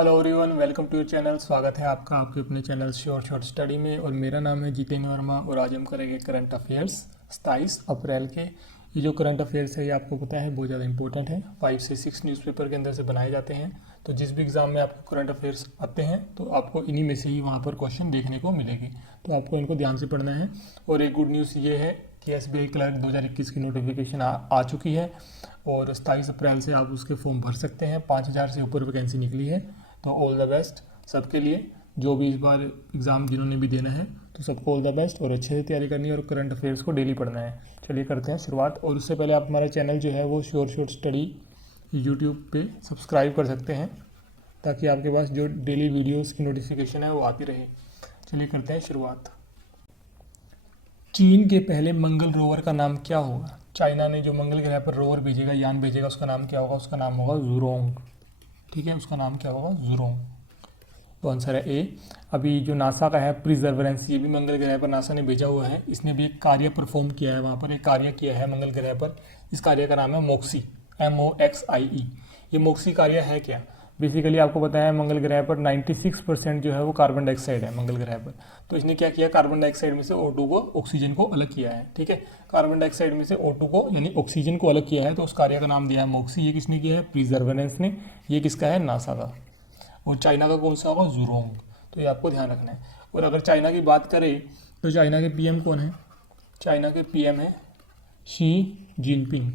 Hello everyone, welcome to your channel. स्वागत है आपका आपके अपने चैनल शॉर्ट स्टडी में। और मेरा नाम है जितेंद्र वर्मा और आज हम करेंगे करंट अफेयर्स 27 अप्रैल के। ये जो करंट अफेयर्स है ये आपको पता है बहुत ज़्यादा इंपॉर्टेंट है। 5 से 6 न्यूज़पेपर के अंदर से बनाए जाते हैं। तो जिस भी एग्ज़ाम में आपको करंट अफेयर्स आते हैं तो आपको इन्हीं में से ही वहाँ पर क्वेश्चन देखने को मिलेगी। तो आपको इनको ध्यान से पढ़ना है। और एक गुड न्यूज़ ये है कि SBI क्लर्क 2021 की नोटिफिकेशन आ चुकी है और 27 अप्रैल से आप उसके फॉर्म भर सकते हैं। 5000 से ऊपर वैकेंसी निकली है। तो ऑल द बेस्ट सबके लिए, जो भी इस बार एग्ज़ाम जिन्होंने भी देना है तो सबको ऑल द बेस्ट और अच्छे से तैयारी करनी है और करंट अफेयर्स को डेली पढ़ना है। चलिए करते हैं शुरुआत। और उससे पहले आप हमारा चैनल जो है वो शॉर्ट स्टडी यूट्यूब पे सब्सक्राइब कर सकते हैं ताकि आपके पास जो डेली वीडियोस की नोटिफिकेशन है वो आती रहे। चलिए करते हैं शुरुआत। चीन के पहले मंगल रोवर का नाम क्या होगा? चाइना ने जो मंगल ग्रह पर रोवर भेजेगा, यान भेजेगा, उसका नाम क्या होगा? उसका नाम होगा ज़ुरोंग। ठीक है, उसका नाम क्या होगा? ज़ुरोंग। तो आंसर है ए। अभी जो नासा का है प्रिजर्वेंस, ये भी मंगल ग्रह पर नासा ने भेजा हुआ है। इसने भी एक कार्य परफॉर्म किया है, वहाँ पर एक कार्य किया है मंगल ग्रह पर। इस कार्य का नाम है मोक्सी, MOXIE। ये मोक्सी कार्य है क्या? बेसिकली आपको पता है मंगल ग्रह पर 96% जो है वो कार्बन डाइऑक्साइड है मंगल ग्रह पर। तो इसने क्या किया, कार्बन डाइऑक्साइड में से O2 को, ऑक्सीजन को अलग किया है। ठीक है, कार्बन डाइऑक्साइड में से O2 को यानी ऑक्सीजन को अलग किया है। तो उस कार्य का नाम दिया है मोक्सी। ये किसने किया है? प्रिजर्वेंस ने। ये किसका है? नासा का। और चाइना का कौन सा होगा? ज़ुरोंग। तो ये आपको ध्यान रखना है। और अगर चाइना की बात करें तो चाइना के PM कौन है? चाइना के PM है शी जिनपिंग।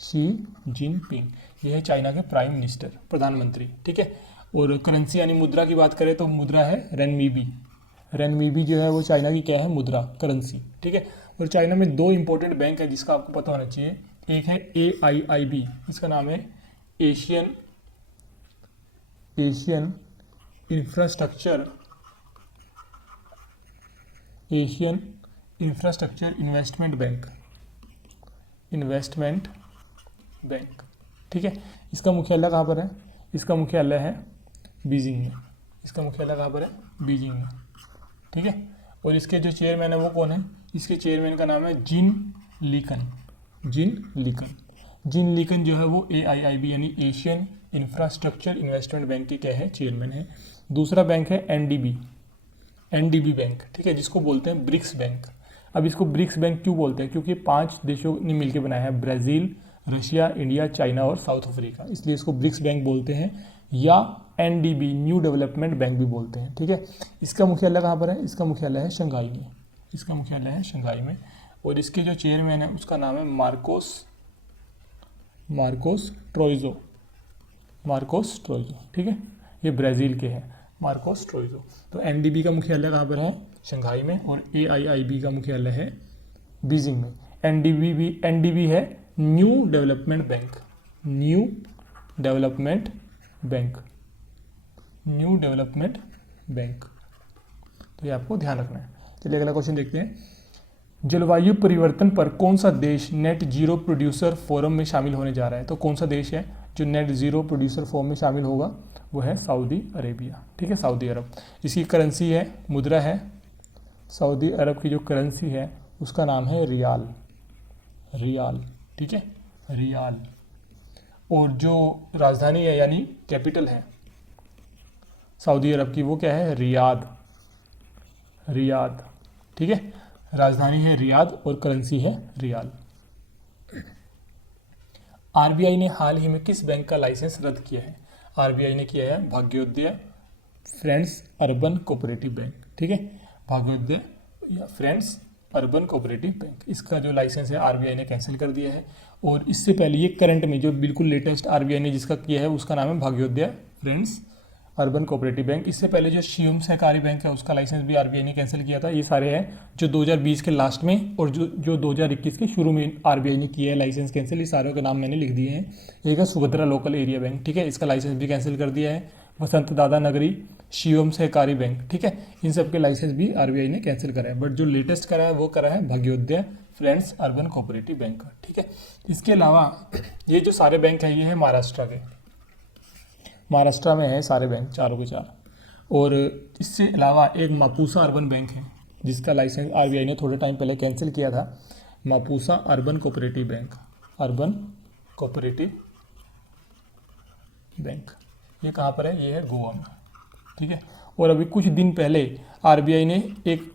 शी जिनपिंग, ये है चाइना के प्राइम मिनिस्टर, प्रधानमंत्री। ठीक है। और करेंसी यानी मुद्रा की बात करें तो मुद्रा है रेनमीबी। रेनमीबी जो है वो चाइना की क्या है? मुद्रा, करेंसी। ठीक है। और चाइना में दो इंपॉर्टेंट बैंक है जिसका आपको पता होना चाहिए। एक है AIIB, इसका नाम है एशियन इंफ्रास्ट्रक्चर इन्वेस्टमेंट बैंक। ठीक है। इसका मुख्यालय कहाँ पर है? इसका मुख्यालय है बीजिंग में। इसका मुख्यालय कहाँ पर है? बीजिंग में। ठीक है। और इसके जो चेयरमैन है वो कौन है? इसके चेयरमैन का नाम है जिन लीकन। जिन लीकन जो है वो AIIB यानी एशियन इंफ्रास्ट्रक्चर इन्वेस्टमेंट बैंक की क्या है? चेयरमैन है। दूसरा बैंक है NDB बैंक। ठीक है, जिसको बोलते हैं ब्रिक्स बैंक। अब इसको ब्रिक्स बैंक क्यों बोलते हैं? क्योंकि 5 देशों ने मिलकर बनाया है, ब्राज़ील, रशिया, इंडिया, चाइना और साउथ अफ्रीका, इसलिए इसको ब्रिक्स बैंक बोलते हैं। या NDB न्यू डेवलपमेंट बैंक भी बोलते हैं। ठीक है। इसका मुख्यालय कहाँ पर है? इसका मुख्यालय है शंघाई में। इसका मुख्यालय है शंघाई में। और इसके जो चेयरमैन है उसका नाम है मार्कोस ट्रोइजो। ठीक है, ये ब्राज़ील के हैं, मार्कोस ट्रोइजो। तो NDB का मुख्यालय कहाँ पर है? शंघाई में। और AIIB का मुख्यालय है बीजिंग में। NDB है न्यू डेवलपमेंट बैंक। तो ये आपको ध्यान रखना है। चलिए अगला क्वेश्चन देखते हैं। जलवायु परिवर्तन पर कौन सा देश नेट जीरो प्रोड्यूसर फोरम में शामिल होने जा रहा है? तो कौन सा देश है जो नेट जीरो प्रोड्यूसर फोरम में शामिल होगा? वो है सऊदी अरेबिया। ठीक है, सऊदी अरब। इसकी करेंसी है, मुद्रा है, सऊदी अरब की जो करेंसी है उसका नाम है रियाल। ठीक है, रियाल। और जो राजधानी है यानी कैपिटल है सऊदी अरब की वो क्या है? रियाद। ठीक है, राजधानी है रियाद और करेंसी है रियाल। RBI ने हाल ही में किस बैंक का लाइसेंस रद्द किया है? RBI ने किया है Bhagyodaya friends urban cooperative bank. ठीक है, भाग्योदय या फ्रेंड्स अर्बन कोऑपरेटिव बैंक, इसका जो लाइसेंस है RBI ने कैंसिल कर दिया है। और इससे पहले ये करंट में जो बिल्कुल लेटेस्ट RBI ने जिसका किया है उसका नाम है Bhagyodaya friends urban cooperative bank. इससे पहले जो शिवम सहकारी बैंक है उसका लाइसेंस भी RBI ने कैंसिल किया था। ये सारे हैं जो 2020 के लास्ट में और जो 2021 के शुरू में RBI ने किया है लाइसेंस कैंसिल। ये सारों के नाम मैंने लिख दिए हैं। एक है सुभद्रा लोकल एरिया बैंक। ठीक है, इसका लाइसेंस भी कैंसिल कर दिया है। वसंत दादा नगरी शिवम सहकारी बैंक। ठीक है, इन सब के लाइसेंस भी RBI ने कैंसिल करा है। बट जो लेटेस्ट करा है वो करा है Bhagyodaya friends urban cooperative bank का। ठीक है, इसके अलावा ये जो सारे बैंक हैं ये है महाराष्ट्र में है सारे बैंक, चारों के चार। और इससे अलावा एक मापुसा अर्बन बैंक है जिसका लाइसेंस RBI ने थोड़े टाइम पहले कैंसिल किया था। मापुसा अर्बन कोऑपरेटिव बैंक, ये कहाँ पर है, ये है गोवा में, ठीक है। और अभी कुछ दिन पहले आरबीआई ने एक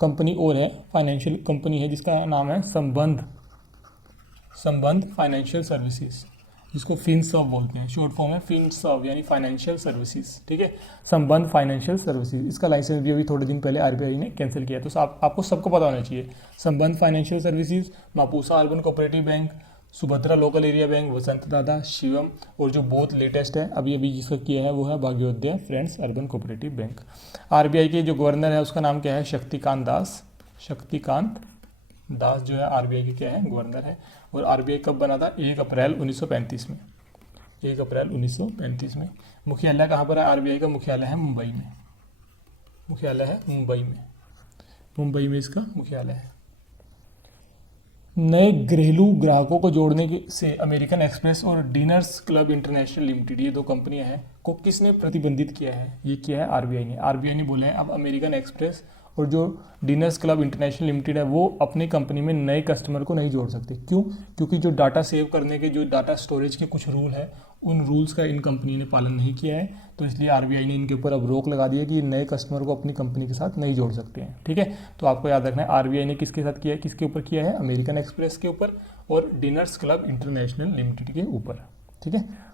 कंपनी और है, फाइनेंशियल कंपनी है, जिसका नाम है संबंध फाइनेंशियल सर्विसेज, जिसको फिनसर्व बोलते हैं, शॉर्ट फॉर्म है फिनसर्व यानी फाइनेंशियल सर्विसेज, ठीक है। संबंध फाइनेंशियल सर्विसेज, इसका लाइसेंस भी अभी थोड़े दिन पहले आरबीआई ने कैंसिल किया, तो आपको सबको पता होना चाहिए। Sambandh financial services, Mapusa urban cooperative bank, Subhadra local area bank, Vasant Dada, Shivam, और जो बहुत लेटेस्ट है अभी अभी जिसका किया है वो है Bhagyodaya friends urban cooperative bank. RBI के जो गवर्नर है उसका नाम क्या है, शक्तिकांत दास जो है आरबीआई के क्या है, गवर्नर है। और आरबीआई कब बना था, 1 अप्रैल 1935 में, 1 अप्रैल 1935 में। मुख्यालय कहाँ पर है, आरबीआई का मुख्यालय है मुंबई में, मुंबई में इसका मुख्यालय है। नए घरेलू ग्राहकों को जोड़ने से अमेरिकन एक्सप्रेस और डिनर्स क्लब इंटरनेशनल लिमिटेड, ये 2 कंपनियां हैं, को किसने प्रतिबंधित किया है, ये किया है आरबीआई ने। आरबीआई ने बोला है अब अमेरिकन एक्सप्रेस और जो डिनर्स क्लब इंटरनेशनल लिमिटेड है वो अपनी कंपनी में नए कस्टमर को नहीं जोड़ सकते। क्यों, क्योंकि जो डाटा सेव करने के, जो डाटा स्टोरेज के कुछ रूल है, उन रूल्स का इन कंपनी ने पालन नहीं किया है, तो इसलिए आरबीआई ने इनके ऊपर अब रोक लगा दी है कि ये नए कस्टमर को अपनी कंपनी के साथ नहीं जोड़ सकते हैं, ठीक है। तो आपको याद रखना है आरबीआई ने किसके साथ किया है, किसके ऊपर किया है, अमेरिकन एक्सप्रेस के ऊपर और डिनर्स क्लब इंटरनेशनल लिमिटेड के ऊपर, ठीक है।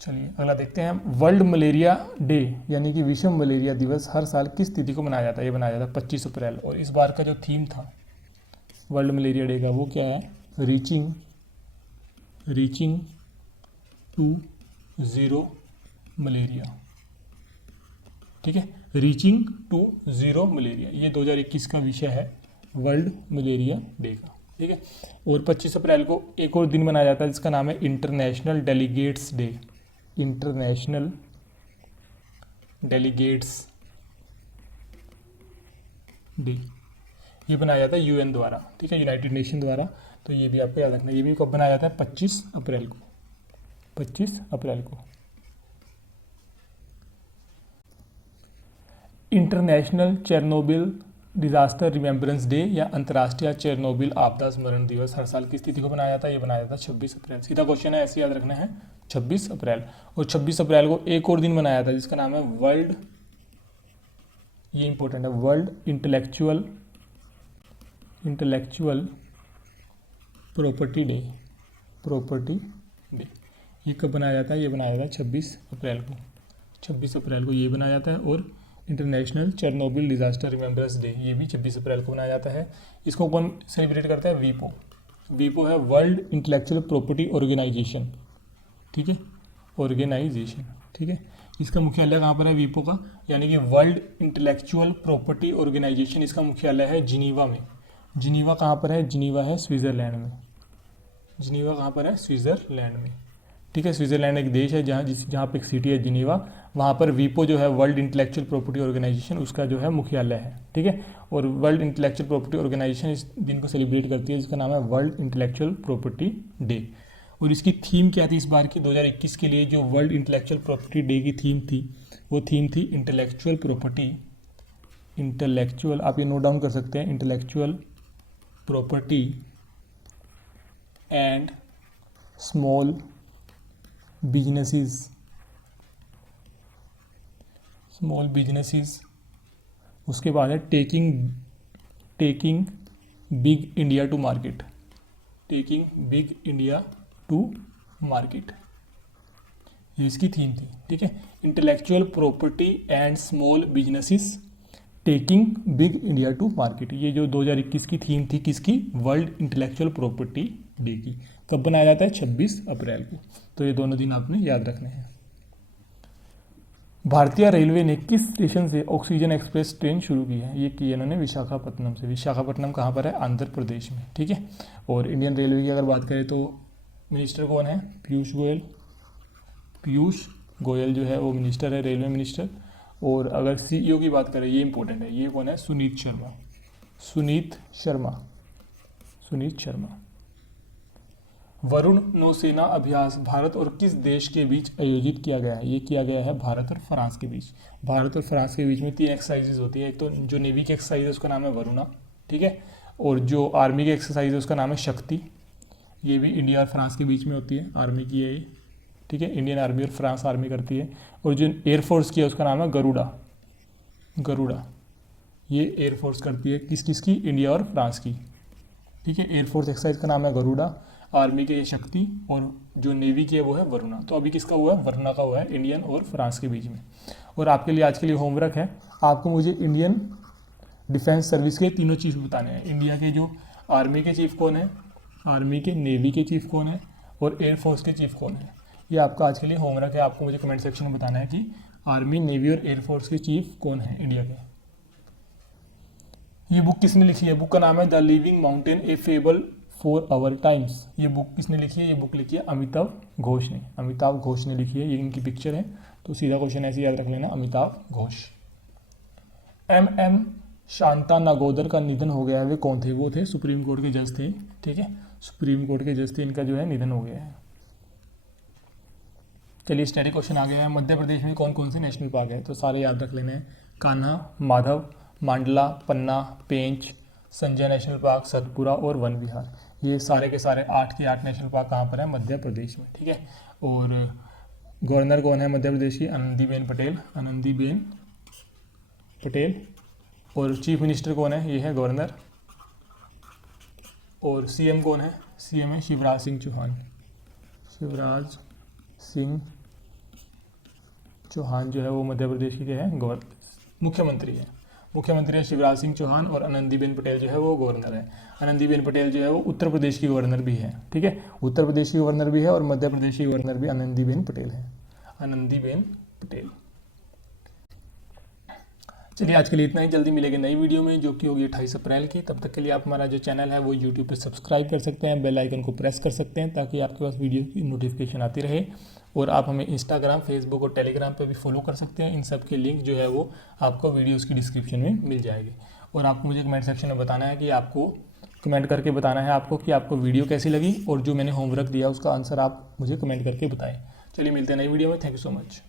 चलिए अगला देखते हैं। वर्ल्ड मलेरिया डे यानी कि विश्व मलेरिया दिवस हर साल किस तिथि को मनाया जाता है, ये मनाया जाता है 25 अप्रैल। और इस बार का जो थीम था वर्ल्ड मलेरिया डे का वो क्या है, रीचिंग टू ज़ीरो मलेरिया, ठीक है, रीचिंग टू ज़ीरो मलेरिया, ये 2021 का विषय है वर्ल्ड मलेरिया डे का, ठीक है। और 25 अप्रैल को एक और दिन मनाया जाता है जिसका नाम है international delegates day, international delegates day, ये बनाया जाता है यूएन द्वारा, ठीक है, यूनाइटेड नेशन द्वारा। तो ये भी आपको याद रखना है, ये भी कब बनाया जाता है, 25 अप्रैल को, 25 अप्रैल को। International Chernobyl disaster remembrance day या अंतर्राष्ट्रीय चेरनोबिल आपदा स्मरण दिवस हर साल किस तिथि को बनाया जाता है, ये बनाया जाता है 26 अप्रैल। सीधा क्वेश्चन है, ऐसे याद रखना है 26 अप्रैल। और 26 अप्रैल को एक और दिन मनाया था जिसका नाम है वर्ल्ड, ये इंपॉर्टेंट है, वर्ल्ड इंटेलेक्चुअल प्रॉपर्टी डे, ये कब बनाया जाता है, ये बनाया जाता है 26 अप्रैल को, 26 अप्रैल को ये बनाया जाता है। और international Chernobyl disaster remembrance day ये भी 26 अप्रैल को बनाया जाता है। इसको कौन सेलिब्रेट करता है, वीपो है वर्ल्ड इंटेलेक्चुअल प्रॉपर्टी ऑर्गेनाइजेशन, ठीक है, ऑर्गेनाइजेशन, ठीक है। इसका मुख्यालय कहाँ पर है, वीपो का, यानी कि वर्ल्ड इंटेलेक्चुअल प्रॉपर्टी ऑर्गेनाइजेशन, इसका मुख्यालय है जिनीवा में। जिनीवा कहाँ पर है, जिनीवा है स्विट्जरलैंड में, जिनीवा कहाँ पर है, स्विट्जरलैंड में, ठीक है। स्विट्जरलैंड एक देश है जहाँ पे एक सिटी है जिनीवा, वहाँ पर वीपो जो है वर्ल्ड इंटेलेक्चुअल प्रॉपर्टी ऑर्गेनाइजेशन उसका जो है मुख्यालय है, ठीक है। और वर्ल्ड इंटेलेक्चुअल प्रॉपर्टी ऑर्गेनाइजेशन इस दिन को सेलिब्रेट करती है जिसका नाम है वर्ल्ड इंटेलेक्चुअल प्रॉपर्टी डे। और इसकी थीम क्या थी इस बार की 2021 के लिए जो वर्ल्ड इंटेलेक्चुअल प्रॉपर्टी डे की थीम थी, वो थीम थी इंटेलेक्चुअल प्रॉपर्टी, आप ये नोट डाउन कर सकते हैं, intellectual property and small businesses, उसके बाद है taking big India to market, ये इसकी थीम थी, ठीक है। Intellectual property and small businesses taking big India to market, ये जो 2021 की थीम थी किसकी, वर्ल्ड इंटेलेक्चुअल प्रॉपर्टी डे की। कब बनाया जाता है, 26 अप्रैल को। तो ये दोनों दिन आपने याद रखने हैं। भारतीय रेलवे ने किस स्टेशन से ऑक्सीजन एक्सप्रेस ट्रेन शुरू की है, ये की इन्होंने विशाखापट्टनम से। विशाखापट्टनम कहाँ पर है, आंध्र प्रदेश में, ठीक है। और इंडियन रेलवे की अगर बात करें तो मिनिस्टर कौन है, पीयूष गोयल जो है वो मिनिस्टर है, रेलवे मिनिस्टर। और अगर सीईओ की बात करें, ये इंपॉर्टेंट है, ये कौन है, सुनीत शर्मा। वरुण नौसेना अभ्यास भारत और किस देश के बीच आयोजित किया गया है, ये किया गया है भारत और फ्रांस के बीच। भारत और फ्रांस के बीच में 3 एक्सरसाइजेज होती है, एक तो जो नेवी की एक्सरसाइज है उसका नाम है वरुणा, ठीक है। और जो आर्मी की एक्सरसाइज है उसका नाम है शक्ति, ये भी इंडिया और फ्रांस के बीच में होती है, आर्मी की है ये, ठीक है, इंडियन आर्मी और फ्रांस आर्मी करती है। और जो एयरफोर्स की है उसका नाम है गरुड़ा, गरुड़ा। ये एयरफोर्स करती है किस किस की, इंडिया और फ्रांस की, ठीक है। एयरफोर्स एक्सरसाइज का नाम है गरुड़ा, आर्मी की ये शक्ति, और जो नेवी की है वो है वरुणा। तो अभी किसका हुआ है, वरुणा का हुआ है, इंडियन और फ्रांस के बीच में। और आपके लिए आज के लिए होमवर्क है, आपको मुझे इंडियन डिफेंस सर्विस के तीनों चीफ बताने हैं। इंडिया के जो आर्मी के चीफ कौन है, आर्मी के, नेवी के चीफ कौन है, और एयरफोर्स के चीफ कौन है। ये आपका आज के लिए होमवर्क है, आपको मुझे कमेंट सेक्शन में बताना है कि आर्मी, नेवी और एयरफोर्स के चीफ कौन है इंडिया के। ये बुक किसने लिखी है, बुक का नाम है the living mountain a fable for our times. ये बुक किसने लिखी है, ये बुक लिखी है अमिताभ घोष ने, अमिताभ घोष ने लिखी है। ये इनकी पिक्चर है, तो सीधा क्वेश्चन ऐसे याद रख लेना, अमिताभ घोष। एम शांता नागोदर का निधन हो गया है, वे कौन थे, वो थे सुप्रीम कोर्ट के जज थे, ठीक है, सुप्रीम कोर्ट के जज थे, इनका जो है निधन हो गया है। चलिए स्टडी क्वेश्चन आ गया है, मध्य प्रदेश में कौन कौन से नेशनल पार्क है, तो सारे याद रख लेने हैं, कान्हा, माधव, मांडला, पन्ना, पेंच, संजय नेशनल पार्क, सतपुरा और वन विहार। ये सारे के सारे 8 के 8 नेशनल पार्क कहाँ पर है, मध्य प्रदेश में, ठीक है। और गवर्नर कौन है मध्य प्रदेश की, आनंदीबेन पटेल, आनंदीबेन पटेल। और चीफ मिनिस्टर कौन है, ये है गवर्नर। और सीएम कौन है, सीएम है शिवराज सिंह चौहान, शिवराज सिंह चौहान जो है वो मध्य प्रदेश की क्या है, मुख्यमंत्री है, मुख्यमंत्री है शिवराज सिंह चौहान। और आनंदीबेन पटेल जो है वो गवर्नर है। आनंदीबेन पटेल जो है वो उत्तर प्रदेश की गवर्नर भी है, ठीक है, उत्तर प्रदेश की गवर्नर भी है और मध्य प्रदेश की गवर्नर भी आनंदीबेन पटेल है, आनंदीबेन पटेल। चलिए आज के लिए इतना ही, जल्दी मिलेंगे नई वीडियो में जो कि होगी 28 अप्रैल की। तब तक के लिए आप हमारा जो चैनल है वो यूट्यूब पे सब्सक्राइब कर सकते हैं, बेल आइकन को प्रेस कर सकते हैं ताकि आपके पास वीडियो की नोटिफिकेशन आती रहे। और आप हमें इंस्टाग्राम, फेसबुक और टेलीग्राम पे भी फॉलो कर सकते हैं। इन सब के लिंक जो है वो आपको वीडियोज़ की डिस्क्रिप्शन में मिल जाएगी। और आपको मुझे कमेंट सेक्शन में बताना है कि आपको, कमेंट करके बताना है आपको कि आपको वीडियो कैसी लगी, और जो मैंने होमवर्क दिया उसका आंसर आप मुझे कमेंट करके बताएं। चलिए मिलते हैं नई वीडियो में, थैंक यू सो मच।